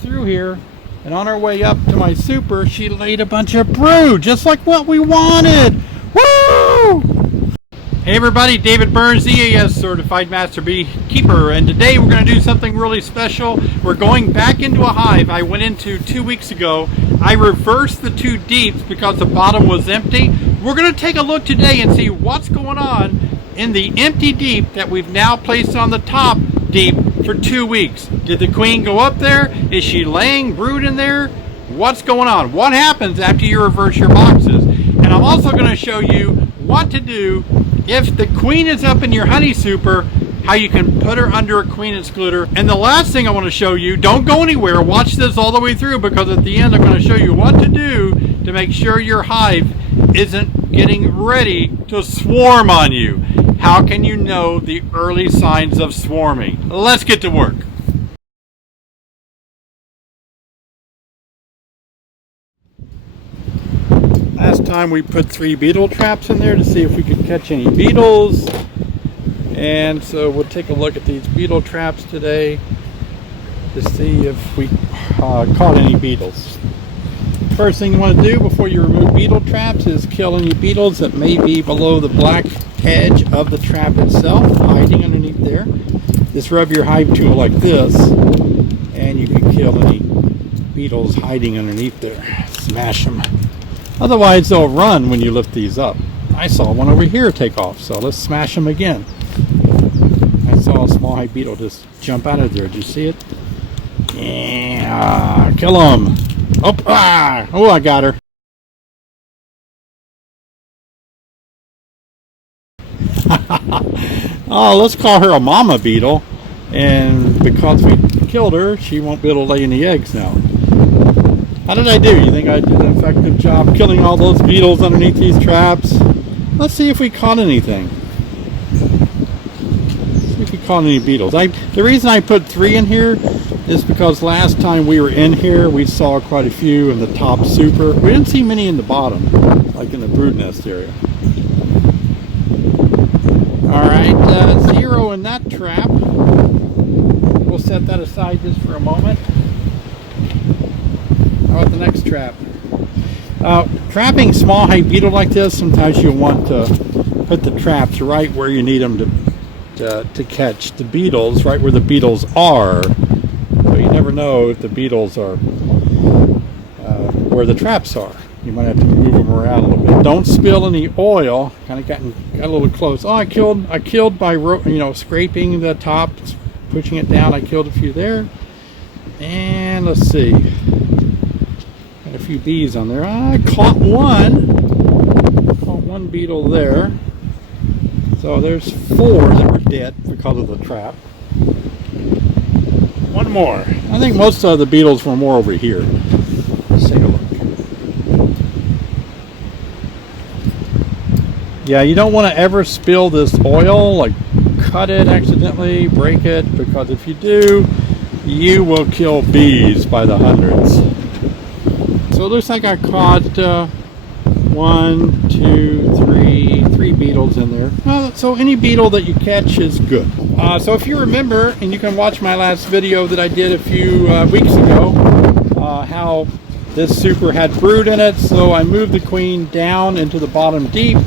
through here, and on our way up to my super, she laid a bunch of brood, just like what we wanted. Woo! Hey everybody, David Burns, EAS Certified Master Beekeeper, and today we're going to do something really special. We're going back into a hive I went into 2 weeks ago. I reversed the 2 deeps because the bottom was empty. We're going to take a look today and see what's going on in the empty deep that we've now placed on the top deep for 2 weeks. Did the queen go up there? Is she laying brood in there? What's going on? What happens after you reverse your boxes? And I'm also going to show you what to do if the queen is up in your honey super, how you can put her under a queen excluder. And the last thing I want to show you, don't go anywhere, watch this all the way through, because at the end I'm going to show you what to do to make sure your hive isn't getting ready to swarm on you. How can you know the early signs of swarming? Let's get to work. Last time we put 3 beetle traps in there to see if we could catch any beetles. And so we'll take a look at these beetle traps today to see if we caught any beetles. First thing you want to do before you remove beetle traps is kill any beetles that may be below the black edge of the trap itself, hiding underneath there. Just rub your hive tool like this and you can kill any beetles hiding underneath there. Smash them. Otherwise they'll run when you lift these up. I saw one over here take off, so let's smash them again. I saw a small hive beetle just jump out of there. Did you see it? Yeah, kill them. Oh, oh, I got her. Oh, let's call her a mama beetle, and because we killed her, she won't be able to lay any eggs now. How did I do? You think I did an effective job killing all those beetles underneath these traps? Let's see if we caught anything. Let's see if we caught any beetles. The reason I put 3 in here is because last time we were in here, we saw quite a few in the top super. We didn't see many in the bottom, like in the brood nest area. Alright, 0 in that trap. We'll set that aside just for a moment. How about the next trap? Trapping small hive beetle like this, sometimes you'll want to put the traps right where you need them to catch the beetles, right where the beetles are. So you never know if the beetles are where the traps are. You might have to move them around a little bit. Don't spill any oil. Kind of got a little close. Oh, I killed by scraping the top, pushing it down. I killed a few there. And let's see. Got a few bees on there. I caught one. Caught one beetle there. So there's 4 that were dead because of the trap. One more. I think most of the beetles were more over here. Let's take a look. Yeah, you don't want to ever spill this oil, like cut it accidentally, break it, because if you do, you will kill bees by the hundreds. So it looks like I caught 1, 2, 3 beetles in there. So any beetle that you catch is good. So if you remember, and you can watch my last video that I did a few weeks ago, how this super had brood in it, so I moved the queen down into the bottom deep,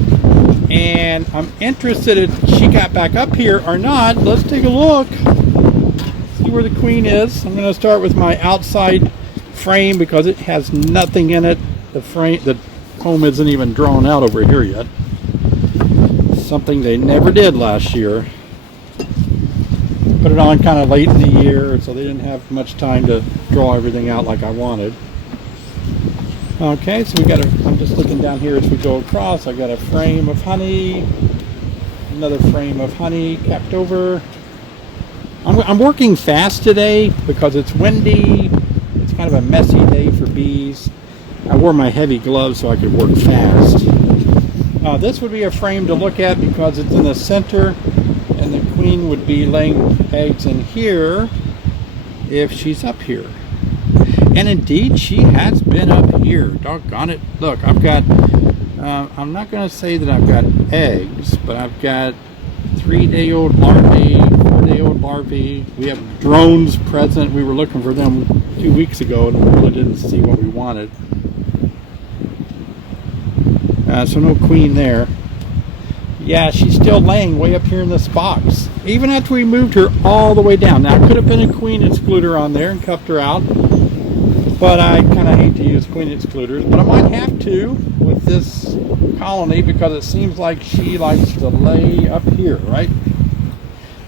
and I'm interested if she got back up here or not. Let's take a look, see where the queen is. I'm going to start with my outside frame because it has nothing in it. The comb isn't even drawn out over here yet. Something they never did last year. Put it on kind of late in the year, so they didn't have much time to draw everything out like I wanted. Okay, so I'm just looking down here as we go across. I got a frame of honey, another frame of honey capped over. I'm working fast today because it's windy. It's kind of a messy day for bees. I wore my heavy gloves so I could work fast. This would be a frame to look at because it's in the center, and the queen would be laying eggs in here if she's up here. And indeed, she has been up here. Doggone it. Look, I've got, I'm not going to say that I've got eggs, but I've got 3-day-old larvae, 4-day-old larvae. We have drones present. We were looking for them 2 weeks ago and we really didn't see what we wanted. So no queen there. Yeah, she's still laying way up here in this box, even after we moved her all the way down. Now, it could have been a queen excluder on there and cuffed her out, but I kind of hate to use queen excluders, but I might have to with this colony because it seems like she likes to lay up here, right?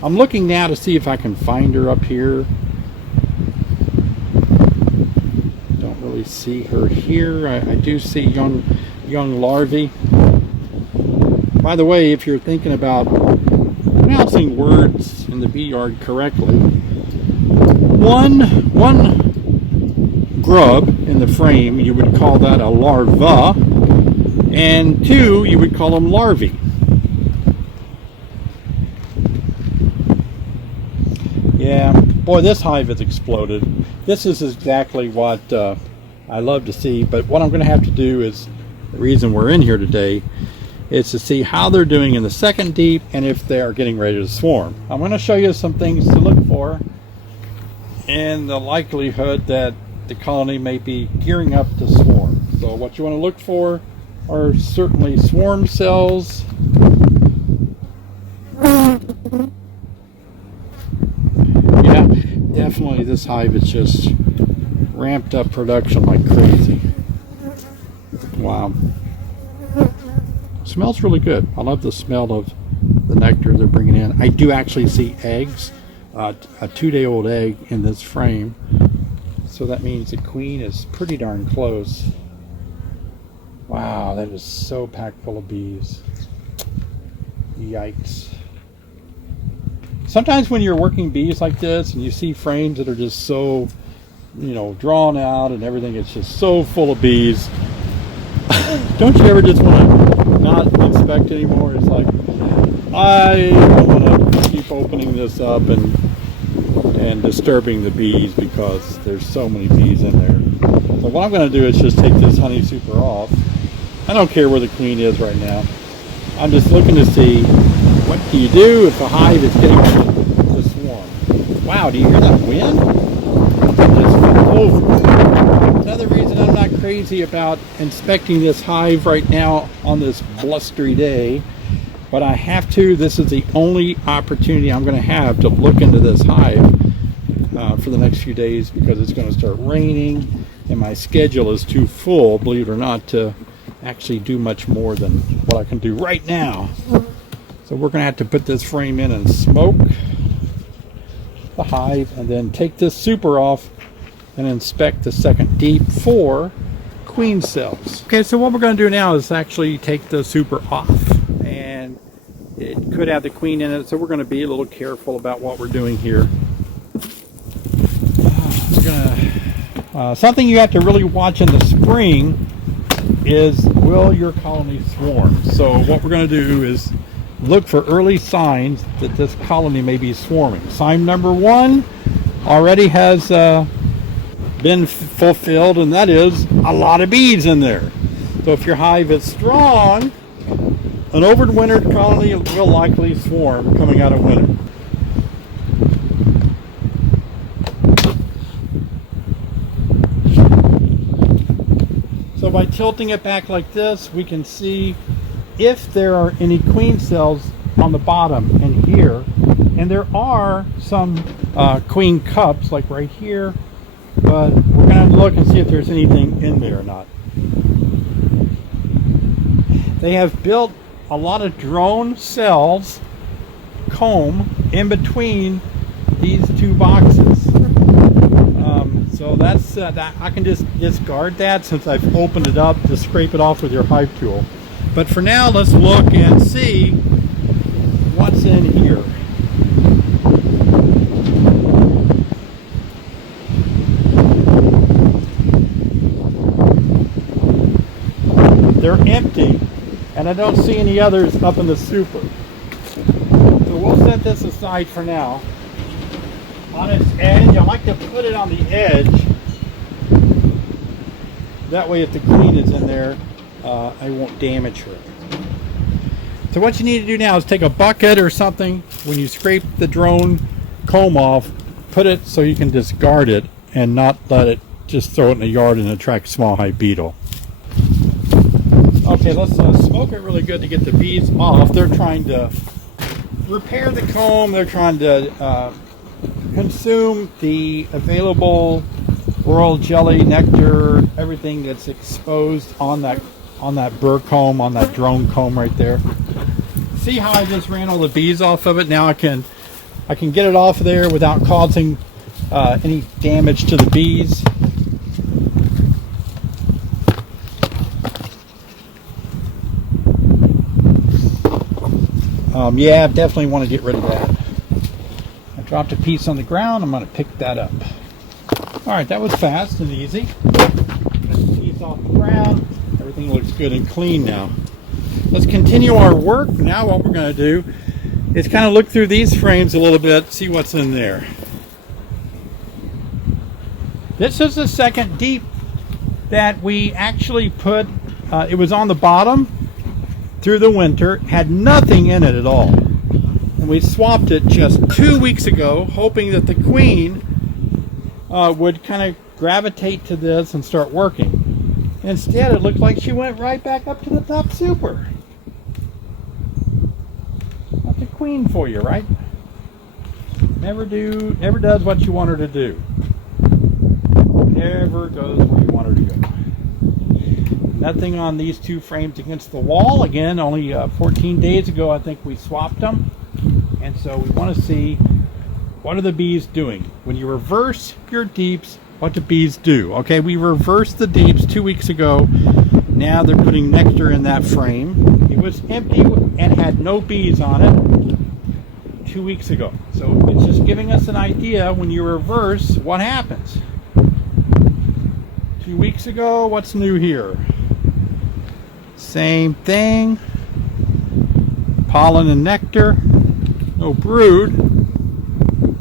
I'm looking now to see if I can find her up here. Don't really see her here. I do see young larvae. By the way, if you're thinking about pronouncing words in the bee yard correctly, one grub in the frame, you would call that a larva, and two, you would call them larvae. Yeah, boy, this hive has exploded. This is exactly what I love to see, but what I'm going to have to do is, the reason we're in here today, is to see how they're doing in the second deep and if they are getting ready to swarm. I'm going to show you some things to look for and the likelihood that the colony may be gearing up to swarm. So what you want to look for are certainly swarm cells. Yeah, definitely this hive is just ramped up production like crazy. Wow. Smells really good. I love the smell of the nectar they're bringing in. I do actually see eggs, a 2-day-old egg in this frame. So that means the queen is pretty darn close. Wow, that is so packed full of bees. Yikes. Sometimes when you're working bees like this and you see frames that are just so, drawn out and everything, it's just so full of bees. Don't you ever just want to not inspect anymore? It's like, I don't want to keep opening this up and disturbing the bees because there's so many bees in there. So what I'm going to do is just take this honey super off. I don't care where the queen is right now. I'm just looking to see what do you do if a hive is getting to swarm. Wow, do you hear that wind? It's over. Another reason I'm not crazy about inspecting this hive right now on this blustery day, but I have to. This is the only opportunity I'm going to have to look into this hive for the next few days because it's going to start raining and my schedule is too full, believe it or not, to actually do much more than what I can do right now. So we're going to have to put this frame in and smoke the hive and then take this super off and inspect the second deep for queen cells. Okay, so what we're going to do now is actually take the super off, and it could have the queen in it, so we're going to be a little careful about what we're doing here. Something you have to really watch in the spring is, will your colony swarm? So what we're going to do is look for early signs that this colony may be swarming. Sign number one already has been fulfilled, and that is a lot of bees in there. So if your hive is strong, an overwintered colony will likely swarm coming out of winter. So by tilting it back like this, we can see if there are any queen cells on the bottom and here. And there are some queen cups like right here, but we're going to look and see if there's anything in there or not. They have built a lot of drone cells, comb, in between these two boxes. So that's that. I can just discard that since I've opened it up to scrape it off with your hive tool. But for now, let's look and see what's in here. They're empty, and I don't see any others up in the super. So we'll set this aside for now. On its edge, I like to put it on the edge. That way if the queen is in there, I won't damage her. So what you need to do now is take a bucket or something. When you scrape the drone comb off, put it so you can discard it and not let it just throw it in the yard and attract small hive beetle. Okay, let's smoke it really good to get the bees off. They're trying to repair the comb. They're trying to consume the available royal jelly, nectar, everything that's exposed on that burr comb, on that drone comb right there. See how I just ran all the bees off of it? Now I can get it off of there without causing any damage to the bees. Yeah, I definitely want to get rid of that. I dropped a piece on the ground. I'm going to pick that up. All right, that was fast and easy. Got the piece off the ground. Everything looks good and clean now. Let's continue our work. Now what we're going to do is kind of look through these frames a little bit, see what's in there. This is the second deep that we actually put, it was on the bottom through the winter, had nothing in it at all. And we swapped it just 2 weeks ago, hoping that the queen would kind of gravitate to this and start working. Instead, it looked like she went right back up to the top super. That's a queen for you, right? Never does what you want her to do. Never goes where you want her to go. Nothing on these two frames against the wall. Again, only 14 days ago, I think we swapped them. And so we want to see, what are the bees doing? When you reverse your deeps, what do bees do? Okay, we reversed the deeps 2 weeks ago. Now they're putting nectar in that frame. It was empty and had no bees on it 2 weeks ago. So it's just giving us an idea, when you reverse, what happens. 2 weeks ago, what's new here? Same thing. Pollen and nectar, no brood.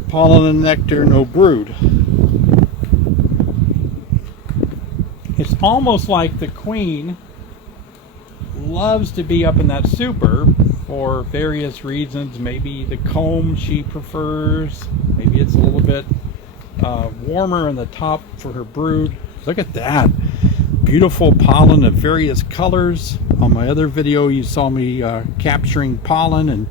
Pollen and nectar, no brood. It's almost like the queen loves to be up in that super for various reasons. Maybe the comb she prefers. Maybe it's a little bit warmer in the top for her brood. Look at that. Beautiful pollen of various colors. On my other video you saw me capturing pollen, and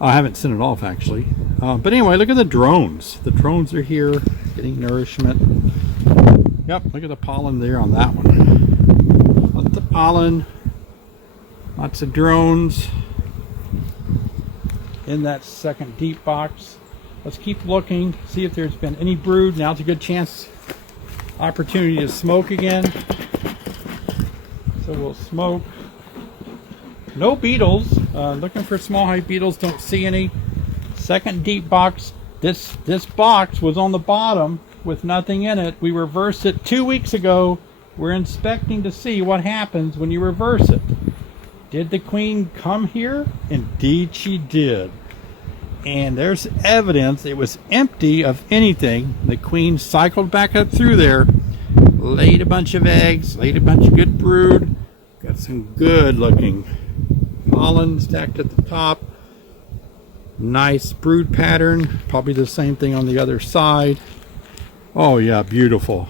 I haven't sent it off actually. But anyway, look at the drones. The drones are here getting nourishment. Yep, look at the pollen there on that one. Lots of pollen. Lots of drones in that second deep box. Let's keep looking, see if there's been any brood. Now's a good chance, opportunity to smoke again. So we'll smoke. No beetles. Looking for small hive beetles. Don't see any. Second deep box. This box was on the bottom with nothing in it. We reversed it 2 weeks ago. We're inspecting to see what happens when you reverse it. Did the queen come here? Indeed she did. And there's evidence it was empty of anything. The queen cycled back up through there, laid a bunch of eggs, laid a bunch of good brood, got some good looking pollen stacked at the top. Nice brood pattern, probably the same thing on the other side. Oh yeah, beautiful.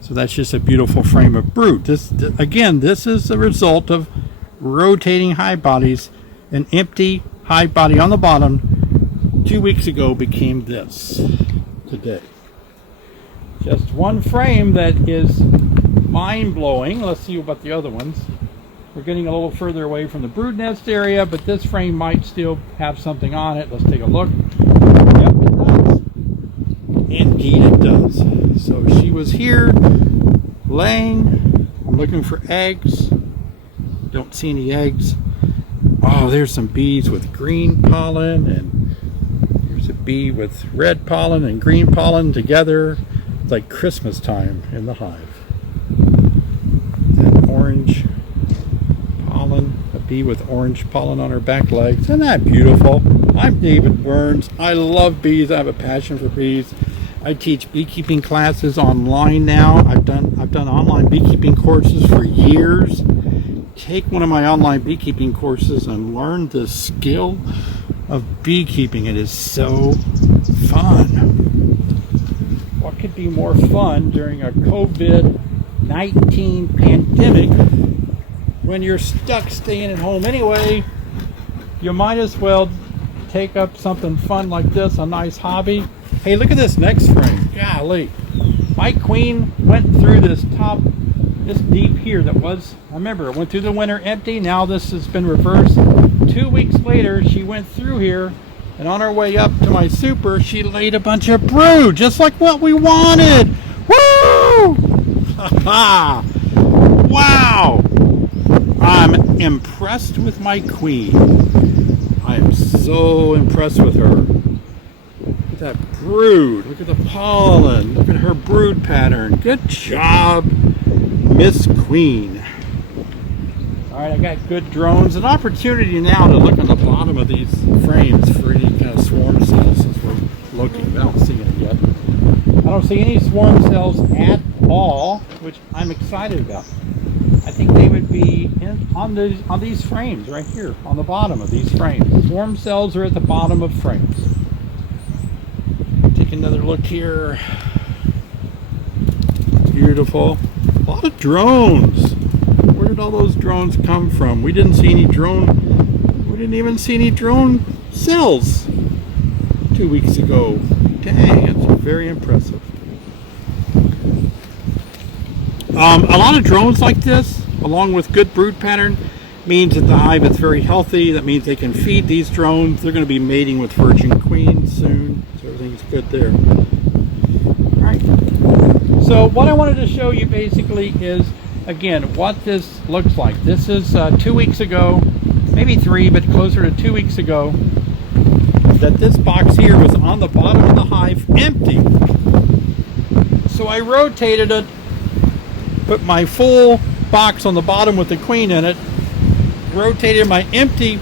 So that's just a beautiful frame of brood. Again, this is the result of rotating hive bodies. An empty hive body on the bottom 2 weeks ago became this today. Just one frame that is mind-blowing. Let's see about the other ones. We're getting a little further away from the brood nest area, but this frame might still have something on it. Let's take a look. Yep, it does. Indeed it does. So she was here laying. I'm looking for eggs. Don't see any eggs. Oh, there's some bees with green pollen, and there's a bee with red pollen and green pollen together. It's like Christmas time in the hive. That orange pollen, a bee with orange pollen on her back legs. Isn't that beautiful? I'm David Burns. I love bees. I have a passion for bees. I teach beekeeping classes online now. I've done online beekeeping courses for years. Take one of my online beekeeping courses and learn the skill of beekeeping. It is so fun. What could be more fun during a COVID-19 pandemic when you're stuck staying at home anyway. You might as well take up something fun like this, a nice hobby. Hey, look at this next frame. Golly. My queen went through this deep here that was, I remember, it went through the winter empty. Now this has been reversed. 2 weeks later, she went through here, and on her way up to my super, she laid a bunch of brood, just like what we wanted. Woo! Wow! I'm impressed with my queen. I am so impressed with her. Look at that brood. Look at the pollen. Look at her brood pattern. Good job, Miss Queen. Alright, I got good drones. An opportunity now to look on the bottom of these frames for any kind of swarm cells since we're looking. I don't see any yet. I don't see any swarm cells at all, which I'm excited about. I think they would be on these frames right here, on the bottom of these frames. Swarm cells are at the bottom of frames. Take another look here. Beautiful. A lot of drones. Where did all those drones come from? We didn't even see any drone cells 2 weeks ago. Dang, that's very impressive. A lot of drones like this, along with good brood pattern, means that the hive is very healthy. That means they can feed these drones. They're going to be mating with virgin queens soon, so everything's good there. All right. So what I wanted to show you basically is, again, what this looks like. This is 2 weeks ago, maybe 3, but closer to 2 weeks ago, that this box here was on the bottom of the hive empty. So I rotated it, put my full box on the bottom with the queen in it, rotated my empty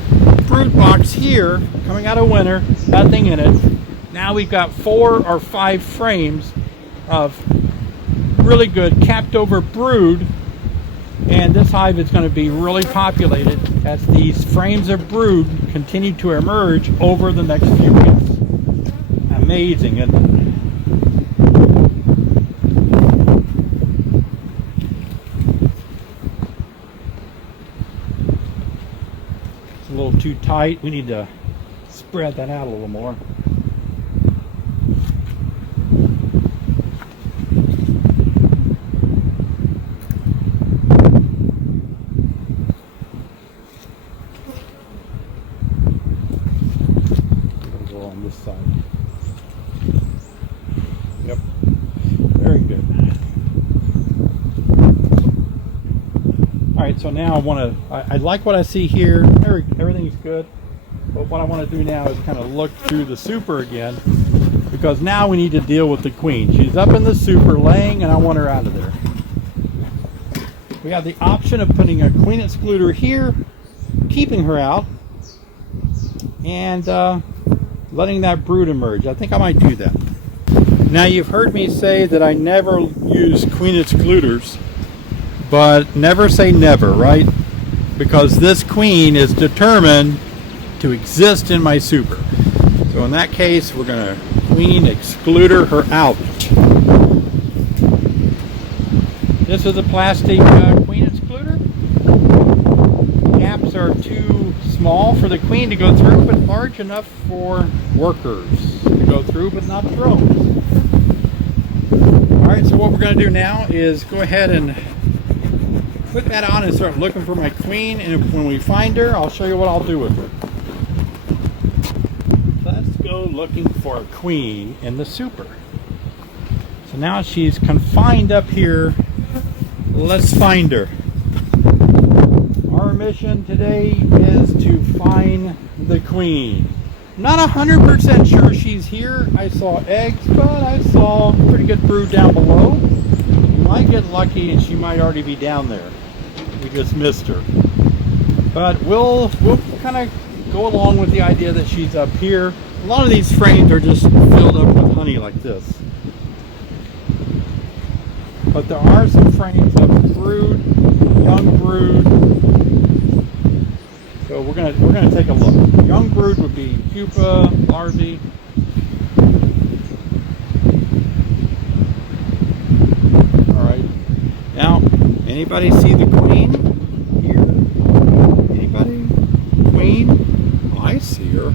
brood box here, coming out of winter, nothing in it. Now we've got 4 or 5 frames of really good capped over brood, and this hive is going to be really populated as these frames of brood continue to emerge over the next few weeks. Amazing, isn't it? A little too tight. We need to spread that out a little more. Go on this side. Yep. Very good. Alright, so now I like what I see here. Everything's good. But what I want to do now is kind of look through the super again, because now we need to deal with the queen. She's up in the super laying, and I want her out of there. We have the option of putting a queen excluder here, keeping her out, and letting that brood emerge. I think I might do that. Now, you've heard me say that I never use queen excluders, but never say never, right? Because this queen is determined to exist in my super. So in that case, we're going to queen excluder her out. This is a plastic queen excluder. Caps are too small for the queen to go through, but large enough for workers to go through, but not drones. Alright, so what we're going to do now is go ahead and put that on and start looking for my queen, and when we find her, I'll show you what I'll do with her. Let's go looking for a queen in the super. So now she's confined up here. Let's find her. Our mission today is to find the queen. I'm not 100% sure she's here. I saw eggs, but I saw pretty good brood down below. We might get lucky and she might already be down there. We just missed her. But we'll kind of go along with the idea that she's up here. A lot of these frames are just filled up with honey like this. But there are some frames of brood, young brood. So we're gonna take a look. Young brood would be pupa, larvae. Anybody see the queen here? Anybody? Queen? Oh, I see her.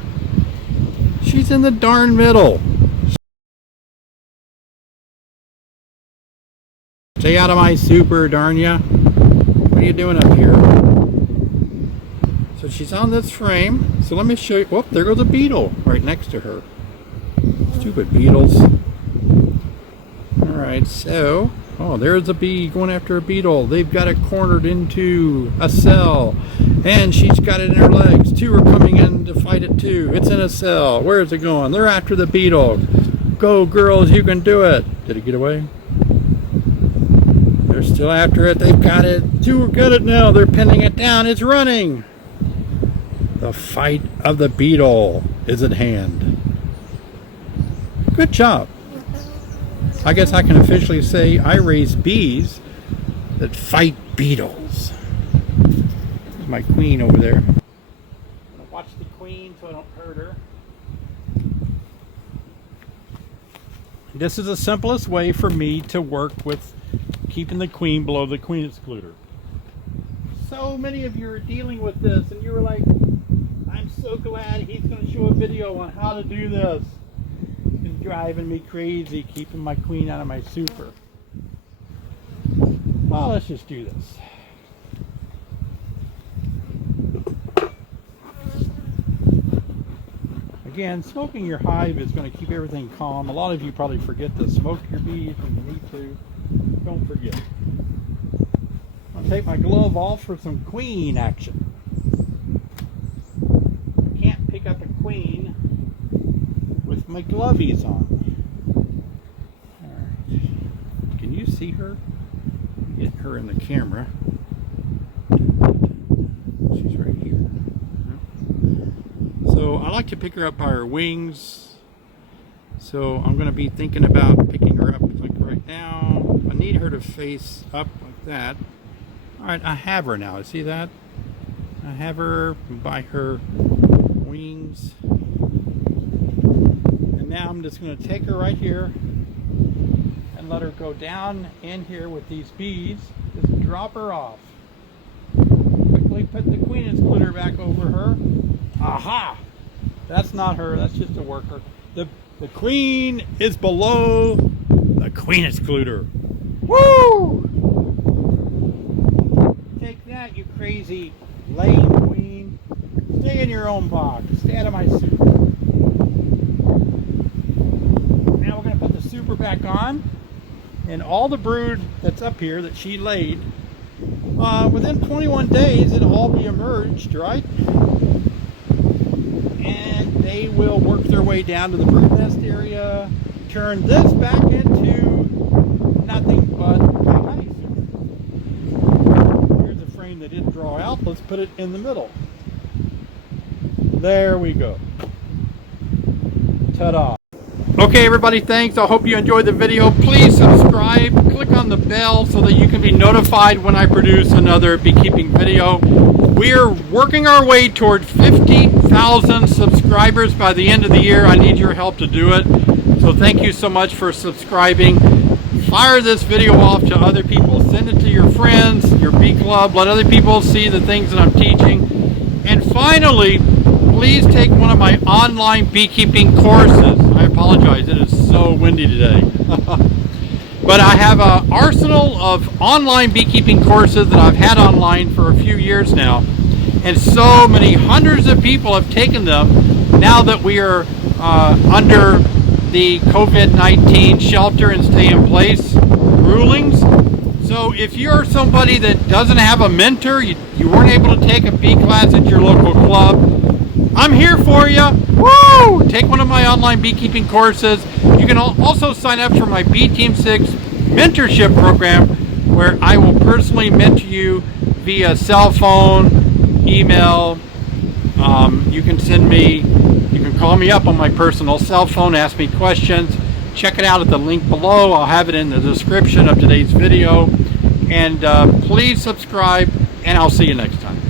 She's in the darn middle. Stay out of my super, darn ya. What are you doing up here? So she's on this frame. So let me show you. Whoop, there goes a beetle right next to her. Stupid beetles. Alright, so, oh, there's a bee going after a beetle. They've got it cornered into a cell. And she's got it in her legs. Two are coming in to fight it too. It's in a cell. Where is it going? They're after the beetle. Go, girls, you can do it. Did it get away? They're still after it. They've got it. Two have got it now. They're pinning it down. It's running. The fight of the beetle is at hand. Good job. I guess I can officially say I raise bees that fight beetles. There's my queen over there. I'm gonna watch the queen so I don't hurt her. This is the simplest way for me to work with keeping the queen below the queen excluder. So many of you are dealing with this and you were like, I'm so glad he's going to show a video on how to do this. It's driving me crazy keeping my queen out of my super. Well, let's just do this. Again, smoking your hive is going to keep everything calm. A lot of you probably forget to smoke your bees when you need to. Don't forget. I'll take my glove off for some queen action. I can't pick up a queen with my glovies on. Alright. Can you see her? Get her in the camera. She's right here. So I like to pick her up by her wings. So I'm going to be thinking about picking her up like right now. I need her to face up like that. Alright, I have her now. See that? I have her by her wings. And now I'm just going to take her right here and let her go down in here with these bees. Just drop her off. Quickly put the queen excluder back over her. Aha! That's not her. That's just a worker. The queen is below the queen excluder. Woo! Take that, you crazy lame queen. Stay in your own box. Stay out of my super. Now we're going to put the super back on. And all the brood that's up here that she laid, within 21 days it'll all be emerged, right? And they will work their way down to the brood nest area, turn this back into nothing but a honey super. Here's a frame that didn't draw out. Let's put it in the middle. There we go. Ta-da. Okay, everybody, thanks. I hope you enjoyed the video. Please subscribe, click on the bell so that you can be notified when I produce another beekeeping video. We're working our way toward 50,000 subscribers by the end of the year. I need your help to do it. So thank you so much for subscribing. Fire this video off to other people. Send it to your friends, your bee club. Let other people see the things that I'm teaching. And finally, please take one of my online beekeeping courses. I apologize, it is so windy today. But I have an arsenal of online beekeeping courses that I've had online for a few years now. And so many hundreds of people have taken them now that we are under the COVID-19 shelter and stay in place rulings. So if you're somebody that doesn't have a mentor, you weren't able to take a bee class at your local club, I'm here for you. Woo! Take one of my online beekeeping courses. You can also sign up for my Bee Team 6 mentorship program, where I will personally mentor you via cell phone, email. You can call me up on my personal cell phone, ask me questions. Check it out at the link below. I'll have it in the description of today's video. And please subscribe, and I'll see you next time.